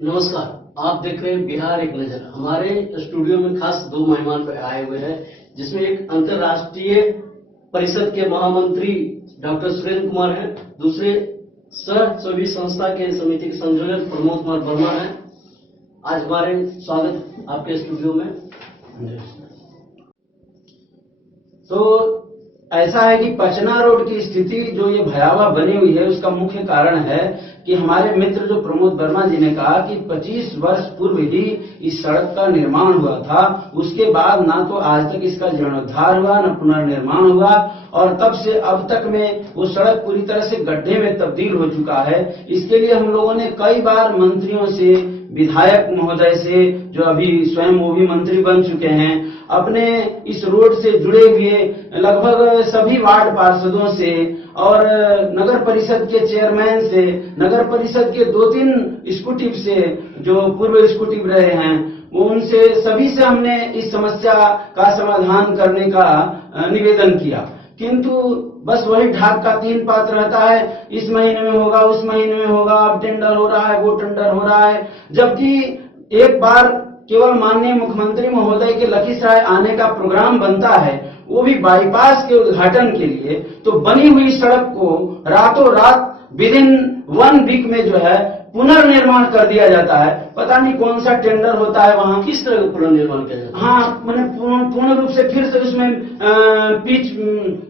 नमस्कार, आप देख रहे हैं बिहार एक नजर। हमारे स्टूडियो में खास दो मेहमान आए हुए हैं, जिसमें एक अंतर्राष्ट्रीय परिषद के महामंत्री डॉक्टर सुरेंद्र कुमार हैं, दूसरे सह सभी संस्था के समिति के संयोजक प्रमोद कुमार वर्मा हैं। आज हमारे स्वागत आपके स्टूडियो में। तो ऐसा है कि पचना रोड की स्थिति जो ये भयावह बनी हुई है, उसका मुख्य कारण है कि हमारे मित्र जो प्रमोद वर्मा जी ने कहा कि 25 वर्ष पूर्व ही इस सड़क का निर्माण हुआ था। उसके बाद ना तो आज तक इसका जीर्णोद्धार हुआ, न पुनर्निर्माण हुआ, और तब से अब तक में वो सड़क पूरी तरह से गड्ढे में तब्दील हो चुका है। इसके लिए हम लोगों ने कई बार मंत्रियों से, विधायक महोदय से, जो अभी स्वयं वो भी मंत्री बन चुके हैं, अपने इस रोड से जुड़े हुए लगभग सभी वार्ड पार्षदों से और नगर परिषद के चेयरमैन से, नगर परिषद के 2-3 स्कूटिव से जो पूर्व स्कूटिव रहे हैं, वो उनसे सभी से हमने इस समस्या का समाधान करने का निवेदन किया, किंतु बस वही ढाक का 3 पात रहता है। इस महीने में होगा, उस महीने में होगा, अब टेंडर हो रहा है, वो टेंडर हो रहा है। जबकि एक बार केवल माननीय मुख्यमंत्री महोदय के लखीसराय आने का प्रोग्राम बनता है, वो भी बाईपास के उद्घाटन के लिए, तो बनी हुई सड़क को रातों रात विदिन 1 वीक में जो है पुनर्निर्माण कर दिया जाता है। पता नहीं कौन सा टेंडर होता है वहाँ, किस तरह का पुनर्निर्माण किया जाता है। हाँ, मैंने पूर्ण रूप से फिर से उसमें पिच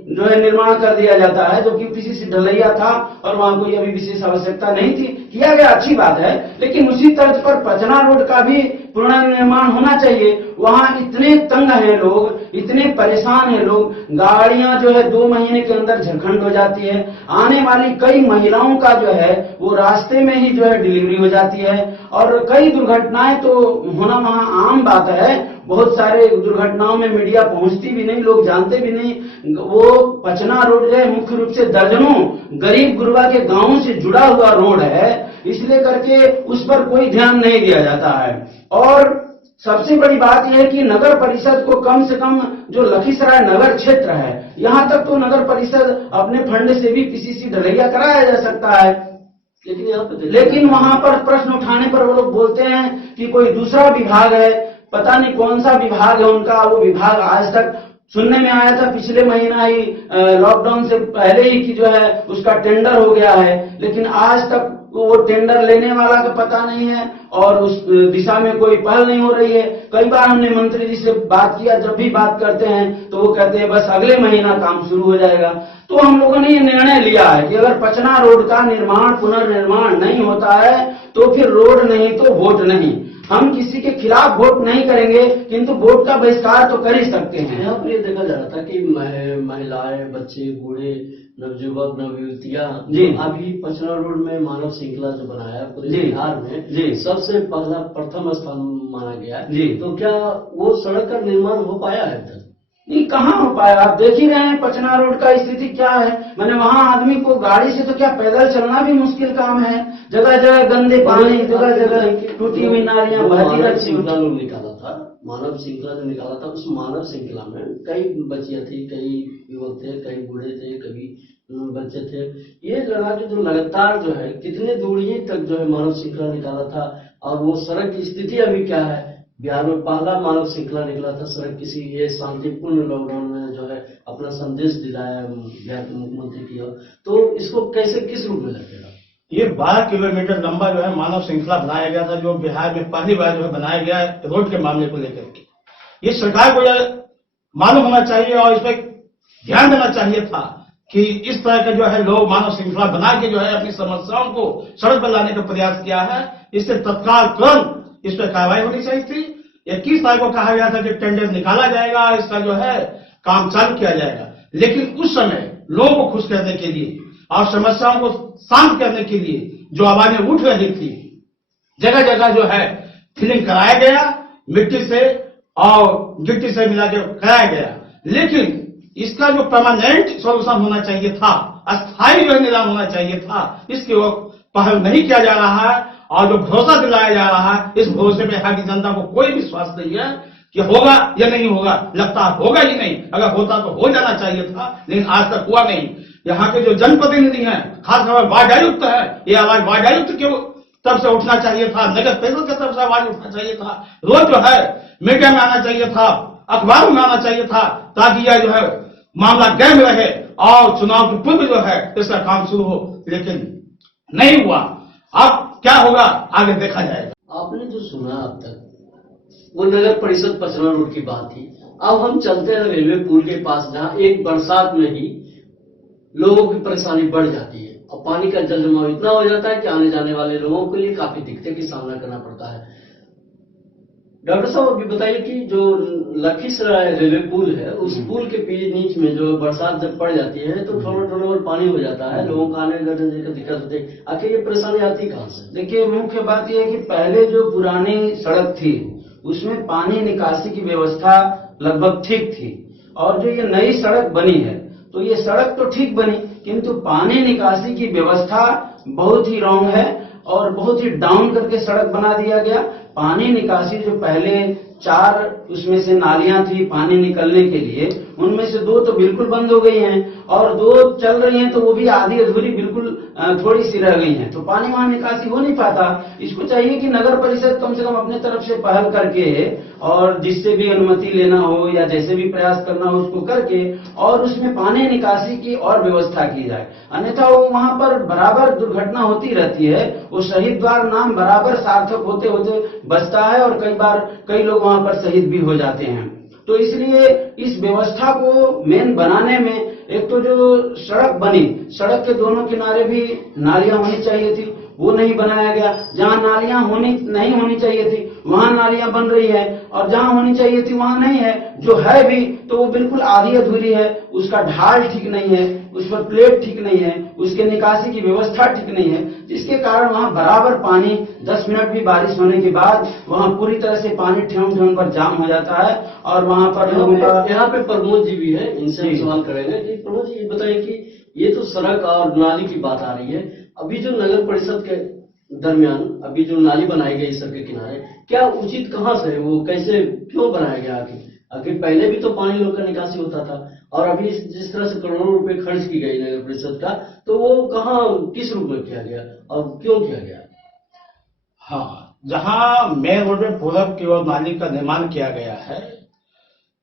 जो है निर्माण कर दिया जाता है, जो कि पीसीसी ढलैया था और वहाँ कोई अभी विशेष आवश्यकता नहीं थी। किया गया, अच्छी बात है, लेकिन उसी तर्ज पर पचना रोड का भी पुनर्निर्माण होना चाहिए। वहाँ इतने तंग हैं लोग, इतने परेशान हैं लोग, गाड़ियां जो है 2 महीने के अंदर झारखंड हो जाती है। आने वाली कई महिलाओं का जो है वो रास्ते में ही जो है डिलीवरी हो जाती है, और कई दुर्घटनाएं तो होना वहाँ आम बात है। बहुत सारे दुर्घटनाओं में मीडिया पहुंचती भी नहीं, लोग जानते भी नहीं। वो पचना रोड जो है मुख्य रूप से दर्जनों गरीब गुरबा के गांवों से जुड़ा हुआ रोड है, इसलिए करके उस पर कोई ध्यान नहीं दिया जाता है। और सबसे बड़ी बात यह है कि नगर परिषद को कम से कम जो लखीसराय नगर क्षेत्र है, यहाँ तक तो नगर परिषद अपने फंड से भी पीसीसी ढलैया कराया जा सकता है, लेकिन वहां पर प्रश्न उठाने पर वो लोग बोलते हैं कि कोई दूसरा विभाग है, पता नहीं कौन सा विभाग है उनका। वो विभाग आज तक सुनने में आया था पिछले महीना ही, लॉकडाउन से पहले ही, कि जो है उसका टेंडर हो गया है, लेकिन आज तक वो टेंडर लेने वाला का पता नहीं है और उस दिशा में कोई पहल नहीं हो रही है। कई बार हमने मंत्री जी से बात किया, जब भी बात करते हैं तो वो कहते हैं बस अगले महीना काम शुरू हो जाएगा। तो हम लोगों ने ये निर्णय लिया है कि अगर पचना रोड का निर्माण, पुनर्निर्माण नहीं होता है तो फिर रोड नहीं तो वोट नहीं। हम किसी के खिलाफ वोट नहीं करेंगे, किंतु वोट का बहिष्कार तो कर ही सकते हैं। यहाँ पर ये देखा जा रहा था कि महिलाएं, बच्चे, बूढ़े, नवयुवक, नवयुवतियां जी अभी पचना रोड में मानव श्रृंखला जो बनाया पूरे बिहार में जी सबसे पहला प्रथम स्थान माना गया जी। तो क्या वो सड़क का निर्माण हो पाया है? नहीं, कहाँ हो पाया। आप देख ही रहे हैं पचना रोड का स्थिति क्या है। मैंने वहाँ आदमी को गाड़ी से तो क्या पैदल चलना भी मुश्किल काम है। जगह जगह गंदे पानी, जगह जगह टूटी हुई नालियां बहती रहती। श्रृंखला लोग निकाला था, मानव श्रृंखला जो निकाला था, उस मानव श्रृंखला में कई बच्चियां थी, कई युवक थे, कई बूढ़े थे, कभी बच्चे थे। ये लगा जो लगातार जो है कितने दूरी तक जो है मानव श्रृंखला निकाला था, और वो सड़क की स्थिति अभी क्या है। बिहार में पहला मानव श्रृंखला निकला था सड़क किसी ये शांतिपूर्ण लॉकडाउन में जो है अपना संदेश दिलाया बिहार के मुख्यमंत्री की ओर। तो इसको कैसे, किस रूप में लगेगा? ये 12 किलोमीटर लंबा जो है मानव श्रृंखला बनाया गया था, जो बिहार में पहली बार जो है बनाया गया है रोड के मामले को लेकर के। ये सरकार को यह मालूम होना चाहिए और इस पर ध्यान देना चाहिए था कि इस तरह का जो है लोग मानव श्रृंखला बना के जो है अपनी समस्याओं को सड़क पर लाने का प्रयास किया है। इससे तत्काल तुरंत इस पर कार्रवाई होनी चाहिए थी। 21 तारीख को कहा गया था कि टेंडर निकाला जाएगा, इसका जो है काम चालू किया जाएगा, लेकिन उस समय लोगों को खुश करने के लिए और समस्याओं को शांत करने के लिए जो आवाजें उठ रही थी, जगह जगह जो है फिलिंग कराया गया मिट्टी से और गिट्टी से मिला के कराया गया, लेकिन इसका जो परमानेंट सॉल्यूशन होना चाहिए था, अस्थायी जो निदान होना चाहिए था, इसकी ओर पहल नहीं किया जा रहा है। और जो भरोसा दिलाया जा रहा है, इस भरोसे में यहाँ की जनता को कोई विश्वास नहीं है कि होगा या नहीं होगा। लगता होगा ही नहीं, अगर होता तो हो जाना चाहिए था, लेकिन आज तक हुआ नहीं। यहाँ के जो जनप्रतिनिधि हैं, खासकर वार्ड आयुक्त है, ये आवाज वार्ड आयुक्त के तब से उठना चाहिए था, नगर परिषद की तरफ से आवाज उठना चाहिए था, रोज जो है मीडिया में आना चाहिए था, अखबारों में आना चाहिए था, ताकि यह जो है मामला कायम रहे और चुनाव के पूर्व जो है इसका काम शुरू हो। लेकिन नहीं हुआ। अब क्या होगा आगे देखा जाएगा। आपने जो सुना अब तक वो नगर परिषद पचना रोड की बात थी। अब हम चलते हैं रेलवे पुल के पास, जहां एक बरसात में ही लोगों की परेशानी बढ़ जाती है और पानी का जल जमाव इतना हो जाता है कि आने जाने वाले लोगों के लिए काफी दिक्कतें की सामना करना पड़ता है। डॉक्टर साहब अभी बताइए कि जो लखीसराय रेलवे पुल है, उस पुल के नीच में जो बरसात जब पड़ जाती है तो थोड़ा पानी हो जाता है, लोगों को आने जाने का दिक्कत होती है। आखिर ये परेशानी आती कहाँ से? देखिए, मुख्य बात यह है कि पहले जो पुरानी सड़क थी उसमें पानी निकासी की व्यवस्था लगभग ठीक थी, और जो ये नई सड़क बनी है तो ये सड़क तो ठीक बनी, किंतु पानी निकासी की व्यवस्था बहुत ही रॉन्ग है और बहुत ही डाउन करके सड़क बना दिया गया। पानी निकासी जो पहले 4 उसमें से नालियां थी पानी निकलने के लिए, उनमें से 2 तो बिल्कुल बंद हो गई हैं और 2 चल रही हैं तो वो भी आधी अधूरी बिल्कुल थोड़ी सी रह गई हैं, तो पानी वहां निकासी हो नहीं पाता। इसको चाहिए कि नगर परिषद कम से कम अपने तरफ से पहल करके और जिससे भी अनुमति लेना हो या जैसे भी प्रयास करना हो उसको करके और उसमें पानी निकासी की और व्यवस्था की जाए। अन्यथा वो वहां पर बराबर दुर्घटना होती रहती है, वो शहीद द्वार नाम बराबर सार्थक होते होते बचता है और कई बार कई लोग वहां पर शहीद भी हो जाते हैं। तो इसलिए इस व्यवस्था को मेन बनाने में एक तो जो सड़क बनी, सड़क के दोनों किनारे भी नालियां होनी चाहिए थी, वो नहीं बनाया गया। जहां नालियां नहीं होनी चाहिए थी वहां नालियां बन रही है और जहां होनी चाहिए थी वहां नहीं है। जो है भी तो वो बिल्कुल आधी अधूरी है, उसका ढाल ठीक नहीं है, उस पर प्लेट ठीक नहीं है, उसके निकासी की व्यवस्था ठीक नहीं है, जिसके कारण वहां बराबर पानी 10 मिनट भी बारिश होने के बाद वहां पूरी तरह से पानी ठेहुन पर जाम हो जाता है और वहां पर लोगों का। यहाँ पे प्रमोद जी भी है, इनसे हम सवाल करेंगे कि प्रमोद जी ये बताइए कि ये तो सड़क और नाली की बात आ रही है, अभी जो नगर परिषद के दरमियान अभी जो नाली बनाई गई सड़क के किनारे, क्या उचित कहाँ से, वो कैसे क्यों बनाया गया? आखिर पहले भी तो पानी लोग का निकासी होता था और अभी जिस तरह से करोड़ों रुपए खर्च की गई नगर परिषद का, तो वो कहाँ किस रूप में किया गया और क्यों किया गया? हाँ, जहां मेन रोड में पूरब की ओर नाली का निर्माण किया गया है,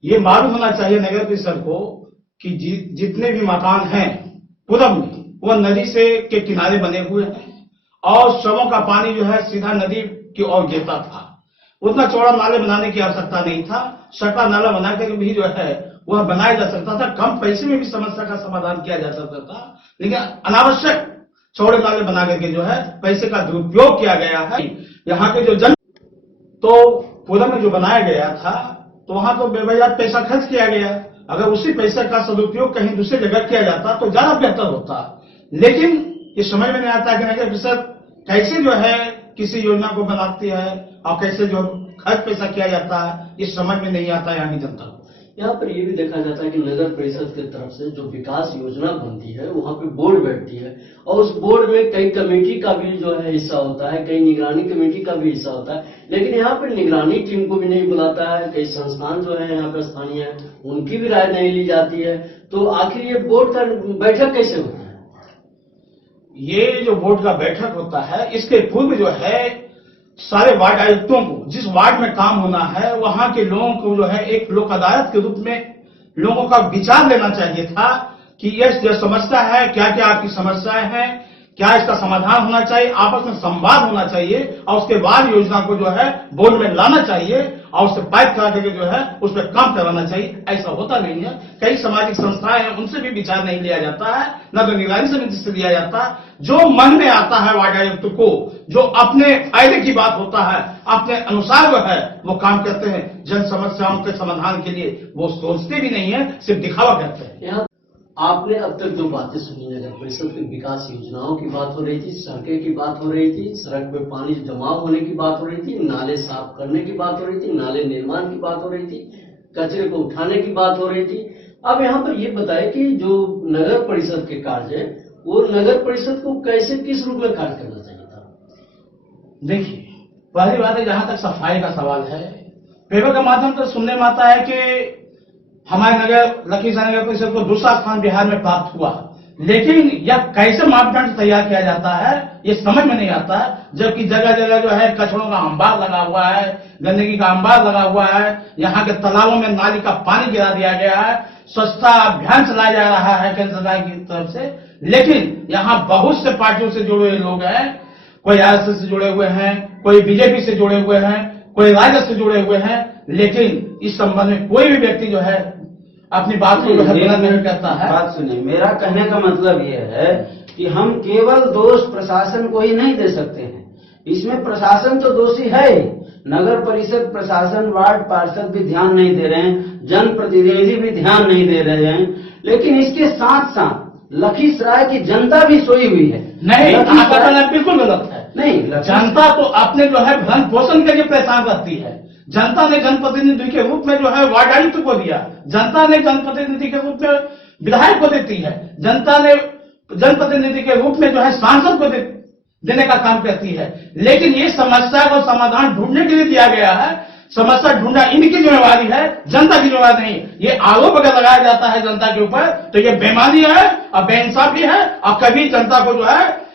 ये मालूम होना चाहिए नगर परिषद को कि जितने भी मकान हैं पूरब में वो नदी से के किनारे बने हुए हैं और शवों का पानी जो है सीधा नदी की ओर गिरता था। उतना चौड़ा नाले बनाने की आवश्यकता नहीं था, सकता नाला बना कर भी जो है वह बनाया जा सकता था, कम पैसे में भी समस्या का समाधान किया जा सकता था। लेकिन अनावश्यक चौड़े नाले बना करके जो है पैसे का दुरुपयोग किया गया है। यहाँ के जो जन तो पूरब में जो बनाया गया था तो वहां तो बेवजह पैसा खर्च किया गया, अगर उसी पैसे का सदुपयोग कहीं दूसरी जगह किया जाता तो ज्यादा बेहतर होता। लेकिन ये समझ में नहीं आता कि नगर परिषद कैसे जो है किसी योजना को बनाती है और कैसे जो खर्च पैसा किया जाता है, ये समझ में नहीं आता यहाँ की जनता को। यहाँ पर ये भी देखा जाता है कि नगर परिषद की तरफ से जो विकास योजना बनती है वहां पे बोर्ड बैठती है और उस बोर्ड में कई कमेटी का भी जो है हिस्सा होता है, कई निगरानी कमेटी का भी हिस्सा होता है, लेकिन यहाँ पर निगरानी टीम को भी नहीं बुलाता है। कई संस्थान जो है यहाँ पर स्थानीय उनकी भी राय नहीं ली जाती है। तो आखिर ये बोर्ड का बैठक कैसे होता है? ये जो बोर्ड का बैठक होता है, इसके पूर्व जो है सारे वार्ड आयुक्तों को जिस वार्ड में काम होना है वहां के लोगों को जो है एक लोक अदालत के रूप में लोगों का विचार लेना चाहिए था कि ये समस्या है, क्या क्या आपकी समस्याएं हैं, क्या इसका समाधान होना चाहिए, आपस में संवाद होना चाहिए और उसके बाद योजना को जो है बोर्ड में लाना चाहिए और उसे पारित करा करके जो है उस पर काम कराना चाहिए। ऐसा होता नहीं है। कई सामाजिक संस्थाएं हैं, उनसे भी विचार नहीं लिया जाता है, न तो निगरानी समिति से लिया जाता है। जो मन में आता है वार्ड आयुक्त को, जो अपने फायदे की बात होता है, अपने अनुसार जो है वो काम करते हैं। जन समस्याओं के समाधान के लिए वो सोचते भी नहीं है, सिर्फ दिखावा करते हैं। यहाँ आपने अब तक जो बातें सुनी, नगर परिषद की विकास योजनाओं की बात हो रही थी, सड़कें की बात हो रही थी, सड़क पे पानी जमाव होने की बात हो रही थी, नाले साफ करने की बात हो रही थी, नाले निर्माण की बात हो रही थी, कचरे को उठाने की बात हो रही थी। अब यहाँ पर ये बताए कि जो नगर परिषद के कार्य है वो नगर परिषद को कैसे किस रूप में कार्य करना चाहिए था? देखिए, पहली बात है जहां तक सफाई का सवाल है, पेपर के माध्यम से सुनने में आता है कि हमारे नगर लखीसराय नगर परिषद को दूसरा स्थान बिहार में प्राप्त हुआ, लेकिन यह कैसे मापदंड तैयार किया जाता है ये समझ में नहीं आता, जबकि जगह जगह जो है कचरों का अंबार लगा हुआ है, गंदगी का अंबार लगा हुआ है, यहाँ के तालाबों में नाली का पानी गिरा दिया गया है, स्वच्छता अभियान चलाया जा रहा है केंद्र सरकार की तरफ से। लेकिन यहाँ बहुत से पार्टियों से जुड़े हुए लोग हैं, कोई आरएसएस से जुड़े हुए हैं, कोई बीजेपी से जुड़े हुए हैं, कोई राजद से जुड़े हुए हैं, लेकिन इस संबंध में कोई भी व्यक्ति जो है अपनी बात को बुलंद नहीं करता है। बात सुनिए, मेरा कहने का मतलब यह है कि हम केवल दोष प्रशासन को ही नहीं दे सकते हैं, इसमें प्रशासन तो दोषी है ही, नगर परिषद प्रशासन, वार्ड पार्षद भी ध्यान नहीं दे रहे हैं, जनप्रतिनिधि भी ध्यान नहीं दे रहे हैं, लेकिन इसके साथ साथ लखीसराय की जनता भी सोई हुई है। नहीं, आपका कहना बिल्कुल गलत है। नहीं, जनता तो अपने जो है भरण पोषण के लिए परेशान रहती है। जनता ने जनप्रतिनिधि के रूप में जो है वार्ड आयुक्त को दिया, जनता ने जनप्रतिनिधि के रूप में विधायक को देती है, जनता ने जनप्रतिनिधि के रूप में जो है सांसद को देने का काम करती है। लेकिन ये समस्या को समाधान ढूंढने के लिए दिया गया है, समस्या ढूंढना इनकी जिम्मेवारी है, जनता की जिम्मेवारी नहीं। ये आरोप अगर लगाया जाता है जनता के ऊपर तो ये बेईमानी है और बेइंसाफी है, और कभी जनता को जो है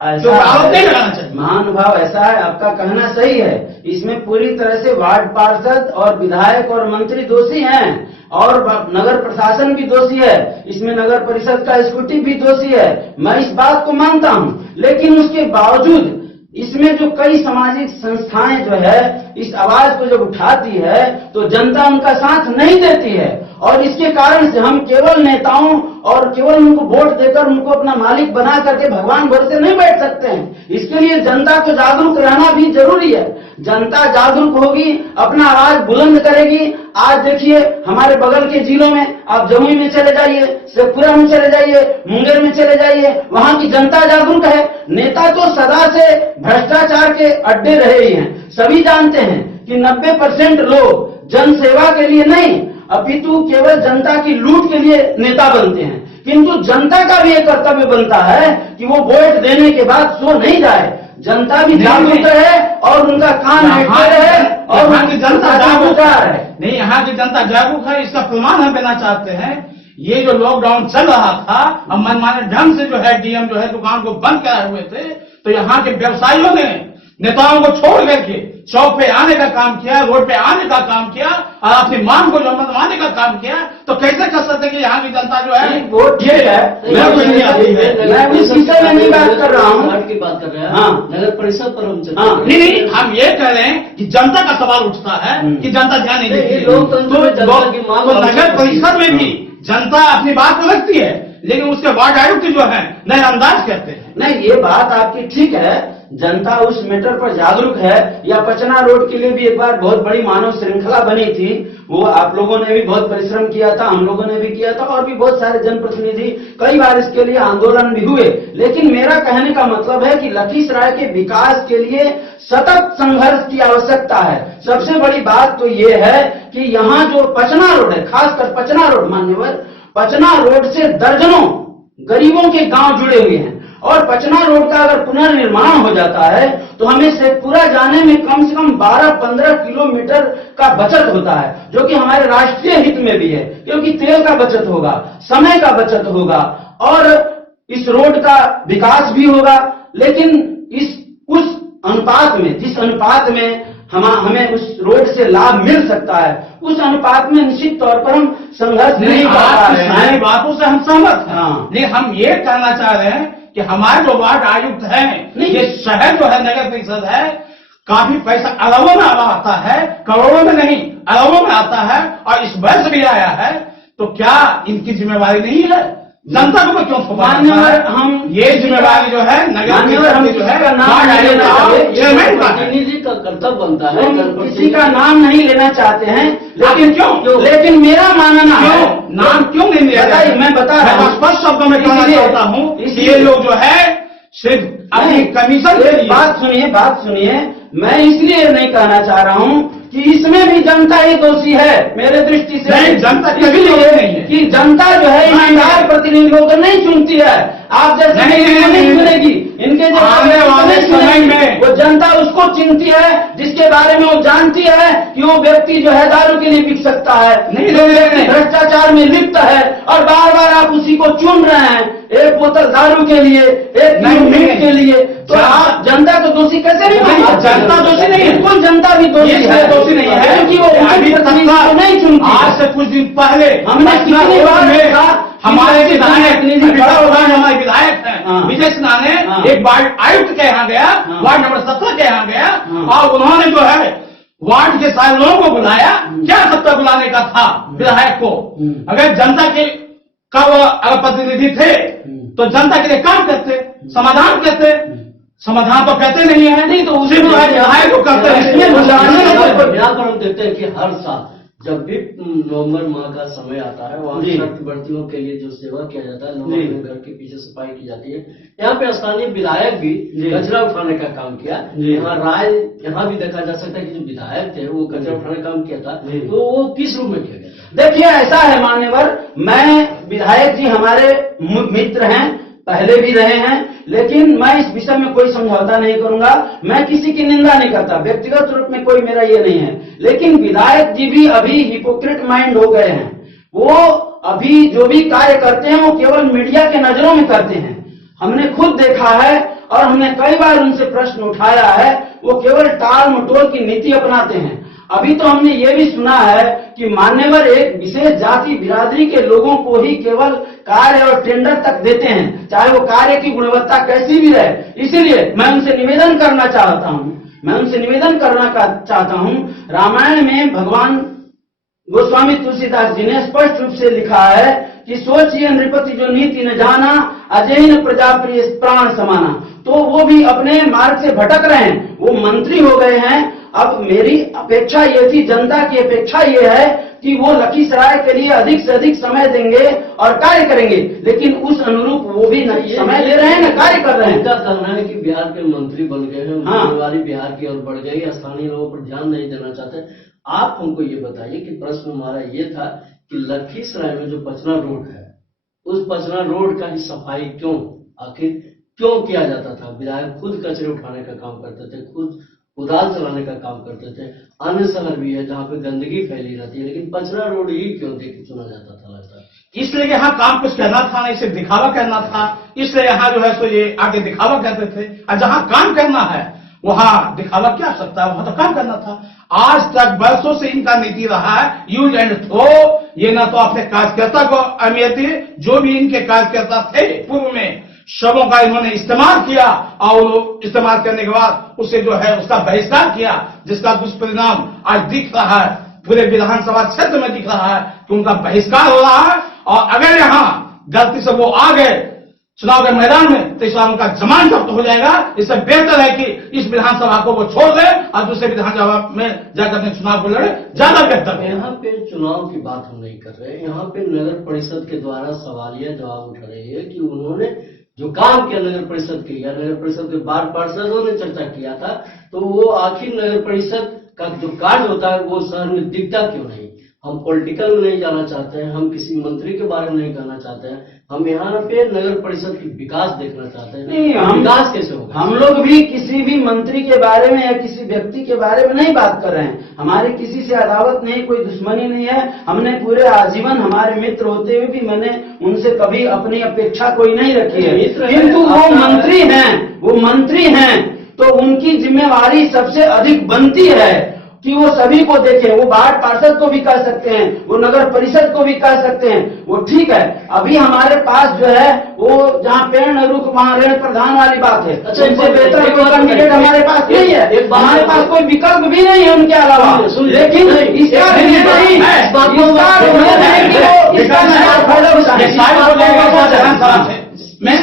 आरोप नहीं लगाना चाहिए। महानुभाव, ऐसा है, आपका कहना सही है, इसमें पूरी तरह से वार्ड पार्षद और विधायक और मंत्री दोषी हैं और नगर प्रशासन भी दोषी है, इसमें नगर परिषद का स्कूटी भी दोषी है, मैं इस बात को मानता हूं। लेकिन उसके बावजूद इसमें जो कई सामाजिक संस्थाएं जो है इस आवाज को जब उठाती है तो जनता उनका साथ नहीं देती है, और इसके कारण से हम केवल नेताओं और केवल उनको वोट देकर उनको अपना मालिक बना करके भगवान भरोसे नहीं बैठ सकते हैं। इसके लिए जनता को जागरूक रहना भी जरूरी है। जनता जागरूक होगी, अपना आवाज बुलंद करेगी। आज देखिए हमारे बगल के जिलों में, आप जमुई में चले जाइए, शेखपुरा में चले जाइए, मुंगेर में चले जाइए, वहां की जनता जागरूक है। नेता तो सदा से भ्रष्टाचार के अड्डे रहे ही हैं। सभी जानते हैं कि 90% लोग जनसेवा के लिए नहीं अपितु केवल जनता की लूट के लिए नेता बनते हैं। किंतु जनता का भी एक कर्तव्य बनता है कि वो वोट देने के बाद सो नहीं जाए, जनता भी जागरूक है और उनका कान हेठे है और उनकी जनता जागरूक है। नहीं, यहाँ की जनता जागरूक है, इसका प्रमाण हम देना चाहते हैं। ये जो लॉकडाउन चल रहा था, अब मनमाने ढंग से जो है डीएम जो है दुकान को बंद कराए हुए थे, तो यहाँ के व्यवसायियों ने नेताओं को छोड़ करके चौक पे आने का काम किया, रोड पे आने का काम किया और अपनी मांग को जो मनवाने का काम किया। तो कैसे कर सकते कि यहाँ की जनता जो है वो ठीक है, मैं उस विषय में नहीं बात कर रहा हूँ, की बात कर रहे हैं। हाँ, नगर परिषद पर हम नहीं, हम ये कह रहे हैं कि जनता का सवाल उठता है कि जनता ध्यान नहीं देती। लोकतंत्र में जनता की मांग, तो नगर परिषद में भी जनता अपनी बात को रखती है, लेकिन उसके वार्ड आयुक्त जो है नजरअंदाज करते हैं। नहीं, ये बात आपकी ठीक है, जनता उस मैटर पर जागरूक है। या पचना रोड के लिए भी एक बार बहुत बड़ी मानव श्रृंखला बनी थी, वो आप लोगों ने भी बहुत परिश्रम किया था, हम लोगों ने भी किया था, और भी बहुत सारे जनप्रतिनिधि कई बार इसके लिए आंदोलन भी हुए। लेकिन मेरा कहने का मतलब है कि लखीसराय के विकास के लिए सतत संघर्ष की आवश्यकता है। सबसे बड़ी बात तो ये है कि यहाँ जो पचना रोड है, खासकर पचना रोड, मान्यवर, पचना रोड से दर्जनों गरीबों के गांव जुड़े हुए हैं, और पचना रोड का अगर पुनर्निर्माण हो जाता है तो हमें शेखपुरा जाने में कम से कम 12-15 किलोमीटर का बचत होता है, जो कि हमारे राष्ट्रीय हित में भी है, क्योंकि तेल का बचत होगा, समय का बचत होगा और इस रोड का विकास भी होगा। लेकिन उस अनुपात में, जिस अनुपात में हमें उस रोड से लाभ मिल सकता है, उस अनुपात में निश्चित तौर पर हम संघर्ष नहीं कर पा रहे हैं। सारी बातों से हम सहमत हैं। हाँ। लेकिन हम ये कहना चाह रहे हैं कि हमारे जो वार्ड आयुक्त हैं, ये शहर जो है नगर परिषद है, काफी पैसा अरबों में आता है, करोड़ों में नहीं अरबों में आता है, और इस वर्ष भी आया है। तो क्या इनकी जिम्मेवारी नहीं है? जनता को क्यों मान्यवर, हम ये जिम्मेवारी जो है नगर हम जो है प्रतिनिधि का कर्तव्य बनता है। किसी का नाम नहीं लेना चाहते हैं, लेकिन क्यों? लेकिन मेरा मानना है, नाम क्यों नहीं लिया? मैं बता रहा हूँ, स्पष्ट शब्दों में कहना चाहता हूँ कि ये लोग जो है सिर्फ अपनी कमीशन के लिए। बात सुनिए, मैं इसलिए नहीं कहना चाह रहा हूं कि इसमें भी जनता ही दोषी है मेरे दृष्टि से। नहीं, जनता कभी इसलिए दोषी नहीं है। कि जनता जो है ईमानदार प्रतिनिधियों को नहीं चुनती है। आप जैसे नहीं चुनेगी, इनके जो आने वाले समय में वो जनता उसको चुनती है जिसके बारे में वो जानती है कि वो व्यक्ति जो है दारू के लिए बिक सकता है, नहीं, जो व्यक्ति भ्रष्टाचार में लिप्त है, और बार बार आप उसी को चुन रहे हैं एक बोतल दारू के लिए, एक मीट के लिए। तो आप जनता को दोषी कैसे नहीं मानेंगे? जनता दोषी नहीं है, बिल्कुल जनता भी दोषी है, दोषी नहीं है, क्योंकि वो अभी प्रतिनिधि को नहीं चुनती। आज से कुछ दिन पहले हमने कितनी बार देखा, हमारे विधायक हमारे विधायक हाँ। हैं विजय सिन्हा ने हाँ। एक वार्ड आयुक्त के यहाँ गया, हाँ। वार्ड नंबर 17 के यहाँ गया, हाँ। और उन्होंने जो है वार्ड के सारे लोगों को बुलाया। क्या सत्ता बुलाने का था विधायक को? अगर जनता के का वो अगर प्रतिनिधि थे तो जनता के लिए काम करते, समाधान करते। समाधान तो कहते नहीं है, नहीं तो उसी विधायक को करते हैं। यहाँ पर हम देखते हैं कि हर साल जब भी नवंबर माह का समय आता है वहाँ शर्तवर्तियों के लिए जो सेवा किया जाता है, लोगों के घर के पीछे सफाई की जाती है। यहाँ पे स्थानीय विधायक भी कचरा उठाने का काम किया। यहाँ भी देखा जा सकता है कि जो विधायक थे वो कचरा उठाने का काम किया था, तो वो किस रूप में किया गया? देखिए, ऐसा है मान्यवर, मैं विधायक जी हमारे मित्र हैं, पहले भी रहे हैं, लेकिन मैं इस विषय में कोई समझौता नहीं करूंगा। मैं किसी की निंदा नहीं करता, व्यक्तिगत रूप में कोई मेरा ये नहीं है, लेकिन विधायक जी भी अभी हिपोक्रेट माइंड हो गए हैं। वो अभी जो भी कार्य करते हैं वो केवल मीडिया के नजरों में करते हैं। हमने खुद देखा है और हमने कई बार उनसे प्रश्न उठाया है, वो केवल टाल मटोल की नीति अपनाते हैं। अभी तो हमने ये भी सुना है कि मान्यवर एक विशेष जाति बिरादरी के लोगों को ही केवल कार्य और टेंडर तक देते हैं, चाहे वो कार्य की गुणवत्ता कैसी भी रहे। इसीलिए मैं उनसे निवेदन करना चाहता हूं, रामायण में भगवान गोस्वामी तुलसीदास जी ने स्पष्ट रूप से लिखा है कि सोचिए नृपति जो नीति न जाना, अजय न प्रजा प्रिय प्राण समाना। तो वो भी अपने मार्ग से भटक रहे हैं, वो मंत्री हो गए हैं। अब मेरी अपेक्षा ये थी, जनता की अपेक्षा ये है कि वो लखीसराय के लिए अधिक से अधिक समय देंगे और कार्य करेंगे, लेकिन उस अनुरूप वो भी न समय दे रहे हैं न कार्य कर रहे हैं। उनका कहना है कि बिहार के मंत्री बन गए हैं, जिम्मेवारी बिहार की ओर बढ़ गई, स्थानीय लोगों पर ध्यान नहीं देना चाहते। आप हमको ये बताइए कि प्रश्न हमारा ये था कि लखीसराय में जो पचना रोड है, उस पचना रोड का ही सफाई आखिर क्यों किया जाता था? विधायक खुद कचरे उठाने का काम करते थे, खुद कुदाल चलाने का काम करते थे। अन्य शहर भी है जहाँ पे गंदगी फैली रहती है, लेकिन पचरा रोड ही क्यों देख चुना जाता था? लगता है इसलिए यहाँ काम कुछ करना था ना, इसे दिखावा करना था, इसलिए यहाँ जो है सो ये आगे दिखावा करते थे। और जहाँ काम करना है वहाँ दिखावा क्या सकता है, वहां तो काम करना था। आज तक वर्षों से इनका नीति रहा है यूज एंड थ्रो। ये ना तो अपने कार्यकर्ता को अहमियत दी, जो भी इनके कार्यकर्ता थे पूर्व में शवों का इन्होंने इस्तेमाल किया और इस्तेमाल करने के बाद उसे जो है उसका बहिष्कार किया, जिसका दुष्परिणाम आज दिख रहा है, पूरे विधानसभा क्षेत्र में दिख रहा है कि उनका बहिष्कार हो रहा है। और अगर यहाँ गलती से वो आ गए चुनाव के मैदान में तो इस बार उनका जमान जब्त हो जाएगा। इससे बेहतर है कि इस विधानसभा को वो छोड़ दे और दूसरे विधानसभा में जाकर अपने चुनाव को लड़े, ज्यादा बेहतर है। यहाँ पे चुनाव की बात हम नहीं कर रहे, यहाँ पे नगर परिषद के द्वारा सवालिया जवाब उठा रही है कि उन्होंने जो काम किया नगर परिषद के, या नगर परिषद के बार पार्षदों ने चर्चा किया था, तो वो आखिर नगर परिषद का जो कार्य होता है वो शहर में दिखता क्यों नहीं? हम पॉलिटिकल में नहीं जाना चाहते हैं, हम किसी मंत्री के बारे में नहीं कहना चाहते हैं, हम यहाँ पे नगर परिषद की विकास देखना चाहते हैं। नहीं, विकास कैसे होगा? हम लोग भी किसी भी मंत्री के बारे में या किसी व्यक्ति के बारे में नहीं बात कर रहे हैं। हमारी किसी से अदावत नहीं, कोई दुश्मनी नहीं है। हमने पूरे आजीवन हमारे मित्र होते हुए भी मैंने उनसे कभी अपनी अपेक्षा कोई नहीं रखी है, किंतु वो मंत्री हैं तो उनकी जिम्मेवारी सबसे अधिक बनती है कि वो सभी को देखें। वो वार्ड पार्षद को भी कह सकते हैं, वो नगर परिषद को भी कह सकते हैं, वो ठीक है। अभी हमारे पास जो है वो जहाँ पेड़ न रुक वहाँ रेल प्रधान वाली बात है। अच्छा, इनसे बेहतर कोई कैंडिडेट हमारे पास नहीं है, हमारे पास कोई विकल्प भी नहीं है उनके अलावा। लेकिन इसका मैं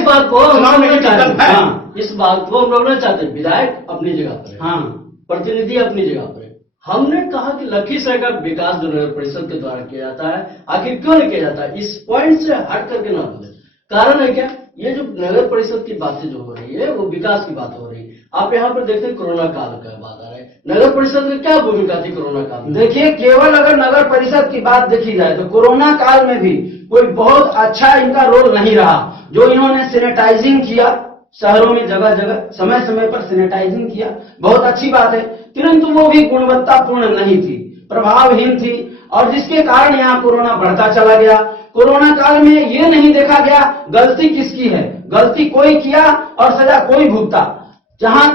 इस बात को हम लोग नहीं चाहते। विधायक अपनी जगह पर है, हाँ, प्रतिनिधि अपनी जगह पर है। हमने कहा कि लखीसराय का विकास जो नगर परिषद के द्वारा किया जाता है, आखिर क्यों नहीं किया जाता है? इस पॉइंट से हट करके ना बोले। कारण है क्या? ये जो नगर परिषद की बातें जो हो रही है वो विकास की बात हो रही है। आप यहाँ पर देखते हैं कोरोना काल का बात आ रहा है, नगर परिषद की क्या भूमिका थी कोरोना काल में? देखिए, केवल अगर नगर परिषद की बात देखी जाए तो कोरोना काल में भी कोई बहुत अच्छा इनका रोल नहीं रहा। जो इन्होंने सैनिटाइजिंग किया शहरों में, जगह जगह समय समय पर सैनिटाइजिंग किया, बहुत अच्छी बात है, किंतु वो भी गुणवत्तापूर्ण नहीं थी, प्रभावहीन थी, और जिसके कारण यहाँ कोरोना बढ़ता चला गया। कोरोना काल में ये नहीं देखा गया गलती किसकी है, गलती कोई किया और सजा कोई भुगता। जहां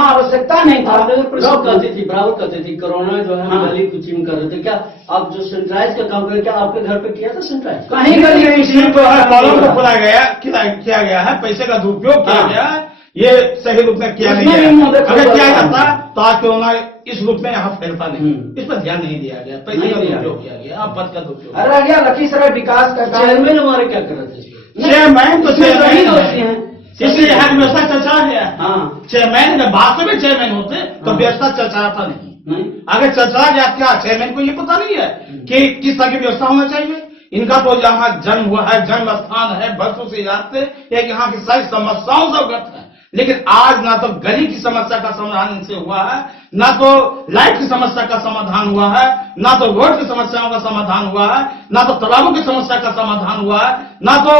आवश्यकता नहीं था परिषद कहती थी, बराबर कहती थी कोरोना जो है हम गली कुचिम कर रहे थे। क्या आप जो सैनिटाइज का काम करें, क्या आपके घर पे किया था सैनिटाइज? कहीं गली नहीं, तो है कॉलम को खुला गया, किया गया है, पैसे का दुरुपयोग किया गया है, ये सही रूप में किया नहीं गया। अगर किया जाता तो आज कोरोना इस रूप में यहाँ फैलता नहीं, इस पर ध्यान नहीं दिया गया, पैसे का दुरुपयोग किया गया, पद का दुरुपयोग। रह गया लखीसराय विकास का चेयरमैन हमारे क्या कर रहे थे? चेयरमैन तो सही दोषी हैं, इसलिए यहाँ व्यवस्था चर्चा है। हाँ, चेयरमैन जब वास्तव में चेयरमैन होते तो व्यवस्था चर्चाता नहीं। अगर चर्चा गया क्या चेयरमैन को ये पता नहीं है कि किस तरह की व्यवस्था होना चाहिए? इनका तो यहाँ जन्म हुआ है, जन्म स्थान है, बरसों से जानते एक यहाँ की सारी समस्याओं से अवगत है, लेकिन आज ना तो गली की समस्या का समाधान इनसे हुआ है, ना तो लाइट की समस्या का समाधान हुआ है, ना तो रोड की समस्याओं का समाधान हुआ है, ना तो तालाबों की समस्या का समाधान हुआ है, ना तो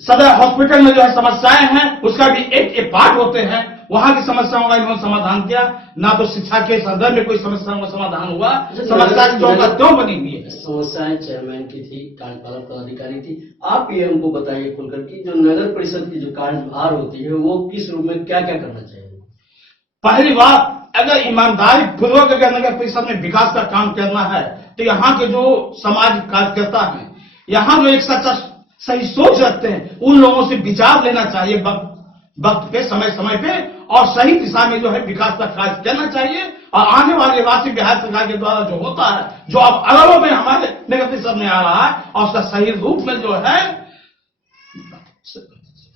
सदर हॉस्पिटल में जो है समस्याएं हैं उसका भी एक पार्ट होते हैं, वहां की समस्याओं का इन्होंने समाधान किया। ना तो शिक्षा के संदर्भ में कोई समस्याओं का समाधान हुआ, समस्या जो क्यों बनी हुई है? समस्याएं चेयरमैन की थी, कार्यपालक पदाधिकारी थी। आप ये हमको बताइए खुलकर की जो नगर परिषद की जो कार्यभार होती है वो किस रूप में क्या क्या करना चाहिए? पहली बात, अगर ईमानदारी पूर्वक अगर नगर परिषद में विकास का काम करना है तो यहाँ के जो समाज कार्यकर्ता है, यहाँ जो एक सच्चा सही सोच रखते हैं, उन लोगों से विचार लेना चाहिए वक्त पे, समय समय पे, और सही दिशा में जो है विकास का कार्य करना चाहिए। और आने वाले राष्ट्रीय बिहार सरकार के द्वारा जो होता है, जो अब अरबों में हमारे नगर परिषद में आ रहा है, और उसका सही रूप में जो है,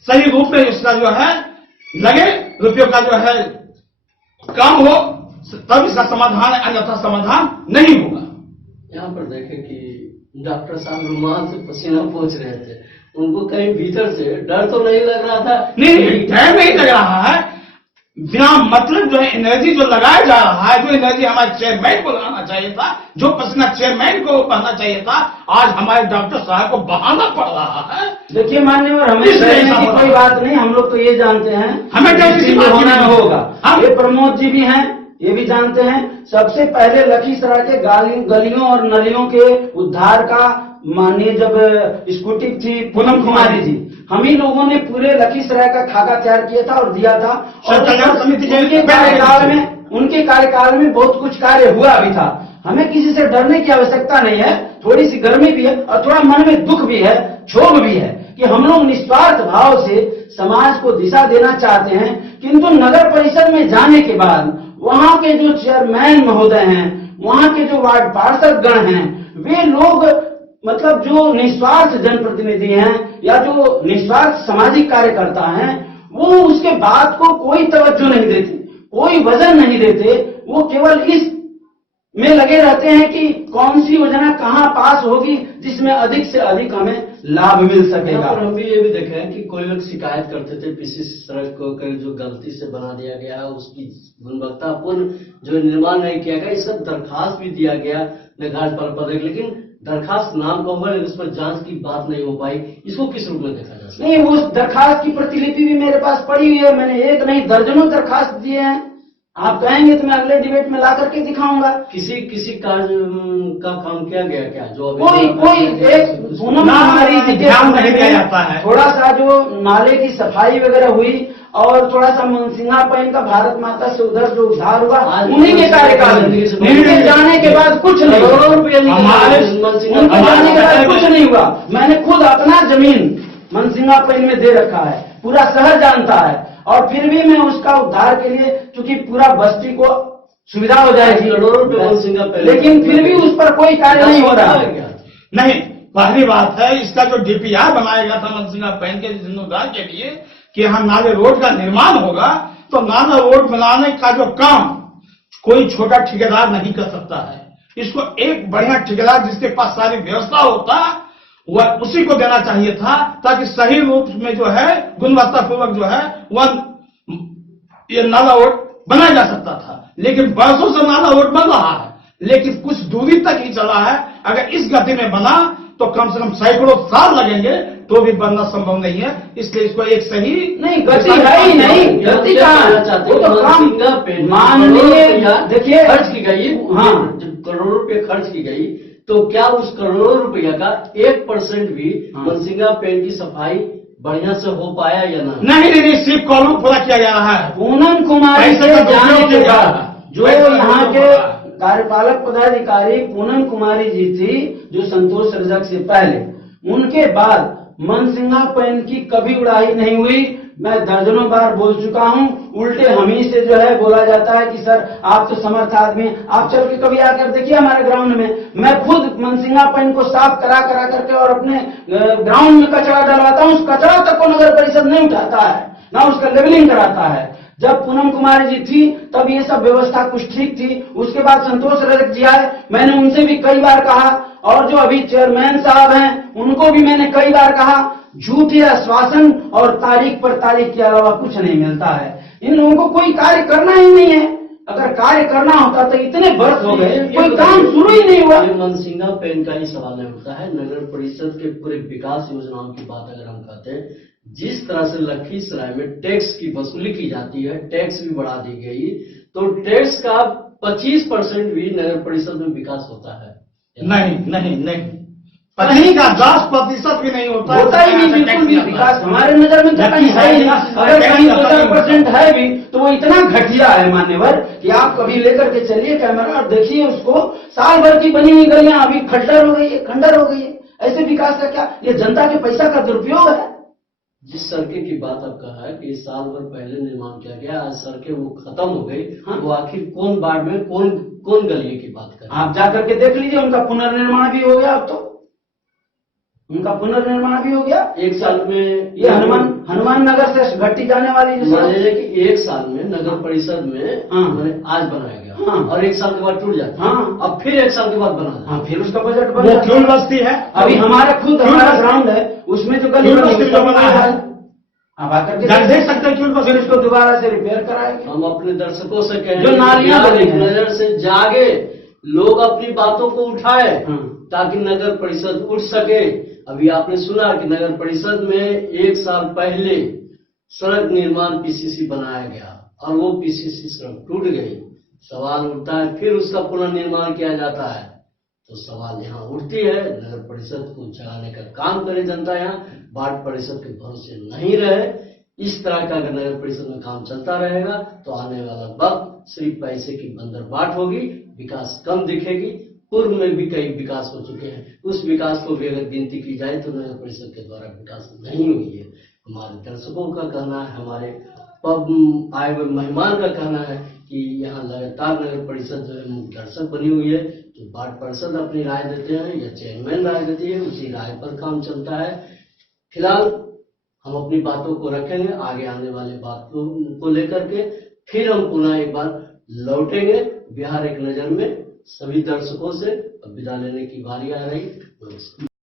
सही रूप में इसका जो है लगे रुपयों का जो है काम हो, तब इसका समाधान है, अन्यथा समाधान नहीं होगा। यहाँ पर देखें कि डॉक्टर साहब रुमाल से पसीना पोंछ रहे थे, उनको कहीं भीतर से डर तो नहीं लग रहा था? नहीं, डर नहीं लग रहा है, बिना मतलब जो है एनर्जी जो लगाया जा रहा है, जो एनर्जी हमारे चेयरमैन को लगाना चाहिए था, जो पसीना चेयरमैन को बहाना चाहिए था, आज हमारे डॉक्टर साहब को बहाना पड़ रहा है। देखिए मान्यवर, हमें डरने की कोई बात नहीं, हम लोग तो ये जानते हैं हमें डर किसी बात होना नहीं होगा। ये प्रमोद जी भी हैं, ये भी जानते हैं। सबसे पहले लखीसराय के गलियों और नलियों के उद्धार का माननीय जब स्कूटी थी पूनम कुमारी जी, हम ही लोगों ने पूरे लखीसराय का खाका तैयार किया था और दिया था, और उनके कार्यकाल में बहुत कुछ कार्य हुआ भी था। हमें किसी से डरने की आवश्यकता नहीं है। थोड़ी सी गर्मी भी है और थोड़ा मन में दुख भी है, क्षोभ भी है कि हम लोग निस्वार्थ भाव से समाज को दिशा देना चाहते हैं, किंतु नगर परिषद में जाने के बाद वहां के जो चेयरमैन महोदय हैं, वहां के जो वार्ड पार्षद गण हैं, वे लोग मतलब जो निस्वार्थ जनप्रतिनिधि हैं या जो निस्वार्थ सामाजिक कार्यकर्ता हैं, वो उसके बात को कोई तवज्जो नहीं देते, कोई वजन नहीं देते। वो केवल इस में लगे रहते हैं कि कौन सी योजना कहां पास होगी जिसमें अधिक से अधिक हमें लाभ मिल सकेगा। और हम भी ये भी देखे हैं कि कोई लोग शिकायत करते थे पीसी सड़क को जो गलती से बना दिया गया, उसकी गुणवत्तापूर्ण जो निर्माण नहीं किया गया, इसका दरखास्त भी दिया गया कार्यपालक पदाधिकारी, लेकिन दरखास्त नाम को लेकिन उस पर जांच की बात नहीं हो पाई। इसको किस रूप में देखा जा सकता है? नहीं, उस दरखास्त की प्रतिलिपि भी मेरे पास पड़ी हुई है, मैंने एक नहीं दर्जनों दरखास्त दिए हैं। आप कहेंगे तो मैं अगले डिबेट में ला करके दिखाऊंगा। किसी कार्य का काम किया गया क्या? जो कोई एक पूनम कुमारी ध्यान नहीं दिया जाता है। थोड़ा सा जो नाले की सफाई वगैरह हुई और थोड़ा सा मनसिंगा पैन का भारत माता से उधर जो उद्धार हुआ, उन्हीं के कार्यकाल में, उनके जाने के बाद कुछ नहीं, उनके जाने के बाद कुछ नहीं हुआ। मैंने खुद अपना जमीन मनसिंगा पैन में दे रखा है, पूरा शहर जानता है, और फिर भी मैं उसका उद्धार के लिए, चूंकि पूरा बस्ती को सुविधा हो जाएगी, लेकिन फिर भी उस पर कोई कार्य नहीं हो रहा है। नहीं, पहली बात है इसका जो डीपीआर बनाया गया था मनसिंगा पैन के जीर्णोद्धार के लिए कि यहाँ नाले रोड का निर्माण होगा, तो नाला रोड बनाने का जो काम कोई छोटा ठेकेदार नहीं कर सकता है। इसको एक बढ़िया ठेकेदार जिसके पास सारी व्यवस्था होता, वह उसी को देना चाहिए था, ताकि सही रूप में जो है गुणवत्तापूर्वक जो है वह ये नाला रोड बनाया जा सकता था। लेकिन बरसों से नाला रोड बन रहा है, लेकिन कुछ दूरी तक ही चला है। अगर इस गति में बना तो कम से कम सैकड़ों साल लगेंगे, तो भी बनना संभव नहीं है। इसलिए इसको एक सही नहीं, गति है ही नहीं, गति कहाँ है? वो तो काम माननीय, देखिए खर्च की गई, हाँ, जब करोड़ों रुपए खर्च की गई, तो क्या उस करोड़ों रुपया का 1% भी मनसिंगा पेड़ की सफाई बढ़िया से हो पाया या नहीं, सिर्फ कॉलम पूरा किया जा रहा है। पूनम कुमारी से जाने के बाद जो यहाँ के है। कार्यपालक पदाधिकारी पूनम कुमारी जी थी, जो संतोष रजक से पहले, उनके बाद मनसिंगा पेन की कभी उड़ाई नहीं हुई। मैं दर्जनों बार बोल चुका हूँ, उल्टे हम ही से जो है बोला जाता है कि सर आप तो समर्थ आदमी हैं, आप चल के कभी आकर देखिए हमारे ग्राउंड में। मैं खुद मनसिंगा पेन को साफ करा करके और अपने ग्राउंड में कचरा डलवाता हूँ। उस कचरा तक को नगर परिषद नहीं उठाता है, ना उसका लेवलिंग कराता है। जब पूनम कुमारी जी थी तब ये सब व्यवस्था कुछ ठीक थी। उसके बाद संतोष रजक जी आए, मैंने उनसे भी कई बार कहा, और जो अभी चेयरमैन साहब हैं उनको भी मैंने कई बार कहा, झूठे आश्वासन और तारीख पर तारीख के अलावा कुछ नहीं मिलता है। इन लोगों को कोई कार्य करना ही नहीं है। अगर कार्य करना होता तो इतने वर्ष हो गए, कोई काम शुरू ही नहीं हुआ। ये मनसिंगा पेन का ही सवाल नहीं उठता है। नगर परिषद के पूरे विकास योजनाओं की बात अगर हम कहते हैं, जिस तरह से लखीसराय में टैक्स की वसूली की जाती है, टैक्स भी बढ़ा दी गई, तो टैक्स का 25% भी नगर परिषद में विकास होता है। नहीं, नहीं का 10% भी नहीं होता ही नहीं, बिल्कुल भी विकास हमारे नजर में तो कहीं है ही नहीं। अगर कहीं 2-4% है भी तो वो इतना घटिया है मान्यवर, कि आप कभी लेकर के चलिए कैमरा और देखिए उसको। साल भर की बनी हुई गलियां अभी खंडर हो गई है। ऐसे विकास का क्या, ये जनता के पैसा का दुरुपयोग है। जिस सड़कें की बात आप कहा है कि साल भर पहले निर्माण किया गया, आज सड़कें वो खत्म हो गई, वो आखिर कौन वार्ड में कौन गली की बात कर, आप जाकर के देख लीजिए। उनका पुनर्निर्माण भी हो गया, अब तो उनका पुनर्निर्माण भी हो गया। एक साल में ये हनुमान नगर से घट्टी जाने वाली कि एक साल में नगर परिषद में आज बनाया गया, और एक साल के बाद टूट जाता है, अब फिर एक साल के बाद बना, फिर उसका बजट बन जाता है। क्यों बस्ती है? अभी हमारा ग्राउंड है, उसमें जो गली बना है, आप आकर देख सकते हैं। फिर उसको दोबारा से रिपेयर कराएंगे। हम अपने दर्शकों से कहें, जो नालियां बनी हैं, नजर से जागे, लोग अपनी बातों को उठाए, ताकि नगर परिषद उठ सके। अभी आपने सुना कि नगर परिषद में एक साल पहले सड़क निर्माण पीसीसी बनाया गया, और वो पीसीसी सड़क टूट गई। सवाल उठता है, फिर उसका पुनर्निर्माण किया जाता है, तो सवाल यहाँ उठती है, नगर परिषद को चलाने का काम करे जनता, यहाँ वार्ड परिषद के भरोसे नहीं रहे। इस तरह का अगर नगर परिषद में काम चलता रहेगा तो आने वाला वक्त सिर्फ पैसे की बंदरबाट होगी, विकास कम दिखेगी। पूर्व में भी कई विकास हो चुके हैं, उस विकास को भी अगर गिनती की जाए तो नगर परिषद के द्वारा विकास नहीं हुई है। हमारे दर्शकों का कहना है, हमारे आए हुए मेहमान का कहना है कि यहाँ लगातार नगर परिषद जो है मुख्य दर्शक बनी हुई है। तो वार्ड परिषद अपनी राय देते हैं या चेयरमैन राय देती है, उसी राय पर काम चलता है। फिलहाल हम अपनी बातों को रखेंगे, आगे आने वाले बात को लेकर के फिर हम पुनः एक बार लौटेंगे बिहार एक नजर में। सभी दर्शकों से अब विदा लेने की बारी आ रही।